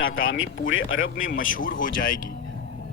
नाकामी पूरे अरब में मशहूर हो जाएगी।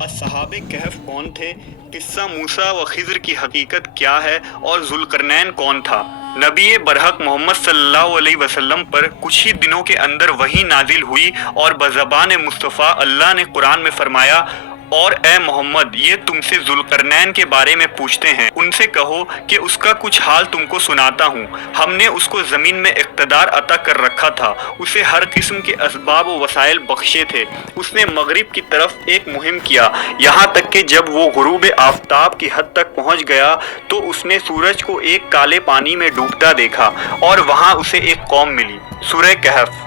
अस्हाबे कहफ कौन थे, किस्सा मूसा व खिज़र की हकीकत क्या है और ज़ुल्करनैन कौन था। नबी बरहक मोहम्मद सल्लल्लाहु अलैहि वसल्लम पर कुछ ही दिनों के अंदर वही नाजिल हुई और बज़बान मुस्तफ़ा अल्लाह ने कुरान में फरमाया, और ए मोहम्मद, ये तुमसे ज़ुल्करनैन के बारे में पूछते हैं, उनसे कहो कि उसका कुछ हाल तुमको सुनाता हूँ। हमने उसको ज़मीन में इक़्तिदार अता कर रखा था, उसे हर किस्म के असबाब व वसाइल बख्शे थे। उसने मगरिब की तरफ एक मुहिम किया, यहाँ तक कि जब वो गुरूब आफ्ताब की हद तक पहुँच गया तो उसने सूरज को एक काले पानी में डूबता देखा और वहाँ उसे एक कौम मिली। सूरह कहफ।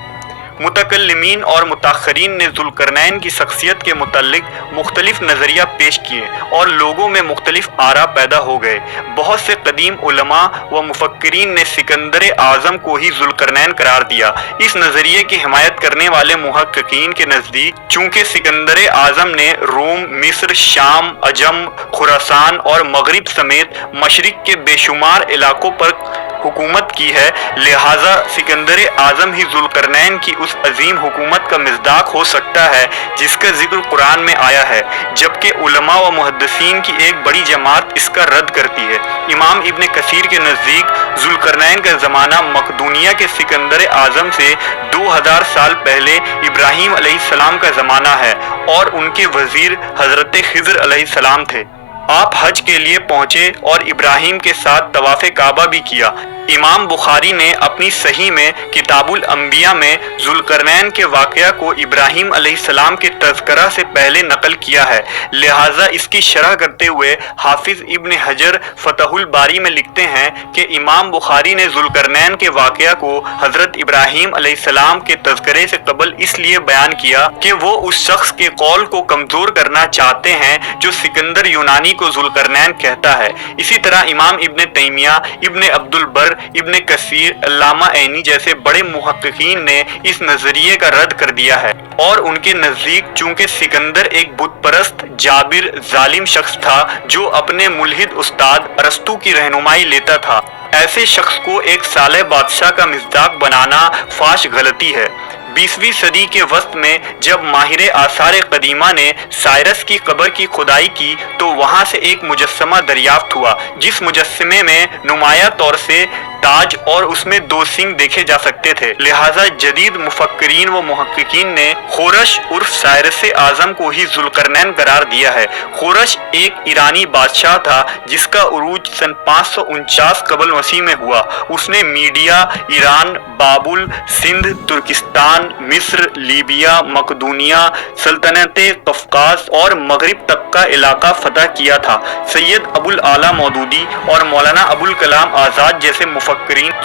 मुतकल्लिमीन और मुताखरीन ने ज़ुल्करनैन की शख्सियत के मुतल्लिक मुख्तलिफ नज़रिया पेश किए और लोगों में मुख्तलिफ आरा पैदा हो गए। बहुत से कदीम उलमा व मुफक्किरीन ने सिकंदर आज़म को ही ज़ुल्करनैन करार दिया। इस नज़रिए की हिमायत करने वाले मुहक्किकीन के नज़दीक चूँकि सिकंदर आज़म ने रोम, मिस्र, शाम, अजम, खुरासान और मगरिब समेत मशरिक़ के बेशुमार इलाकों पर हुकूमत की है, लिहाजा सिकंदर आज़म ही ज़ुल्करनैन की उस अजीम हुकूमत का मिज़दाक हो सकता है जिसका जिक्र कुरान में आया है, जबकि उलमा व मुहद्दिसीन की एक बड़ी जमात इसका रद्द करती है। इमाम इब्न कसीर के नज़दीक ज़ुल्करनैन का ज़माना मकदूनिया के सिकंदर आज़म से 2000 साल पहले इब्राहीम अलैहिस्सलाम का ज़माना है और उनके वज़ीर हज़रत खिज़र अलैहिस्सलाम थे। आप हज के लिए पहुँचे और इब्राहीम के साथ तवाफ़े काबा भी किया। इमाम बुखारी ने अपनी सही में किताबुल अंबिया में ज़ुल्करनैन के वाक़या को इब्राहीम अलैहिस्सलाम के तज़किरा से पहले नकल किया है, लिहाजा इसकी शरह करते हुए हाफिज़ इब्न हजर फ़तहुल बारी में लिखते हैं कि इमाम बुखारी ने ज़ुल्करनैन के वाक़या को हज़रत इब्राहीम अलैहिस्सलाम के तज़किरे से कबल इसलिए बयान किया कि वो उस शख्स के कौल को कमज़ोर करना चाहते हैं जो सिकंदर यूनानी को ज़ुल्करनैन कहता है। इसी तरह इमाम इब्न तैमिया, इब्न अब्दुल बर, इब्न कसीर, अल्लामा ऐनी जैसे बड़े मुहक्किकीन ने इस नजरिए का रद्द कर दिया है और उनके नजदीक चूंकि सिकंदर एक बुत परस्त, जाबिर, जालिम शख्स था जो अपने मुल्हिद उस्ताद अरस्तु की रहनुमाई लेता था, ऐसे शख्स को एक साले बादशाह का मिज़दाक बनाना फाश गलती है। 20वीं सदी के वस्त में जब माहिर आसार कदीमा ने साइरस की कब्र की खुदाई की तो वहाँ से एक मुजस्समा दरियाफ्त हुआ, जिस मुजस्समे में नुमाया तौर से ताज और उसमें 2 सींग देखे जा सकते थे। लिहाजा जदीद मुफक्किरीन व मुहक्किकीन ने खोरश उर्फ साइरस आज़म को ही ज़ुल्करनैन करार दिया है। खोरश एक ईरानी बादशाह था जिसका उरूज सन 549 कबल मसीह में हुआ। उसने मीडिया, ईरान, बाबुल, सिंध, तुर्किस्तान, मिस्र, लीबिया, मकदूनिया, सल्तनत कफकाज और मगरिब तक का इलाका फतह किया था। सैयद अबुल आला मौदूदी और मौलाना अबुल कलाम आज़ाद जैसे मुफक्किरीन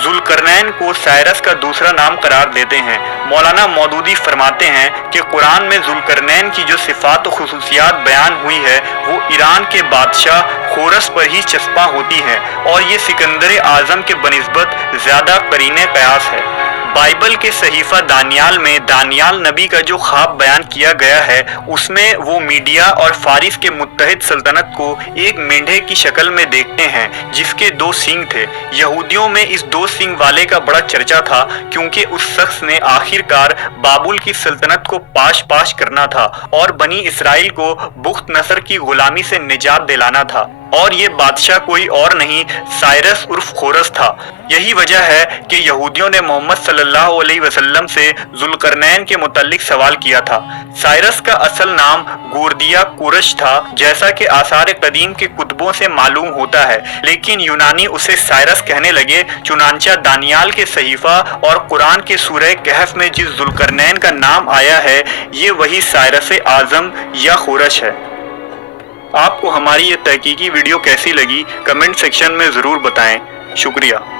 ज़ुल्करनैन को साइरस का दूसरा नाम करार देते हैं। मौलाना मौदूदी फरमाते हैं कि कुरान में ज़ुल्करनैन की जो सिफ़ात व खुसूसियात बयान हुई है वो ईरान के बादशाह खोरस पर ही चस्पा होती हैं और ये सिकंदर आज़म के बनिस्बत ज़्यादा करीने क़यास है। बाइबल के सहीफ़ा दानियाल में दानियाल नबी का जो ख्वाब बयान किया गया है उसमें वो मीडिया और फारिस के मुत्तहिद सल्तनत को एक मेंढे की शक्ल में देखते हैं जिसके 2 सींग थे। यहूदियों में इस 2 सींग वाले का बड़ा चर्चा था क्योंकि उस शख्स ने आखिरकार बाबुल की सल्तनत को पाश करना था और बनी इसराइल को बुख्त नसर की गुलामी से निजात दिलाना था, और ये बादशाह कोई और नहीं साइरस उर्फ खोरस था। यही वजह है कि यहूदियों ने मोहम्मद सल्लल्लाहु अलैहि वसल्लम से ज़ुल्करनैन के मुतल्लिक सवाल किया था। साइरस का असल नाम गोर्दिया कुरश था, जैसा कि आसार कदीम के कुतुबों से मालूम होता है, लेकिन यूनानी उसे साइरस कहने लगे। चुनांचा दानियाल के सहीफ़ा और कुरान के सूरह कहफ में जिस ज़ुल्करनैन का नाम आया है ये वही साइरस आज़म या खोरश है। आपको हमारी ये तहकीकी वीडियो कैसी लगी कमेंट सेक्शन में ज़रूर बताएं। शुक्रिया।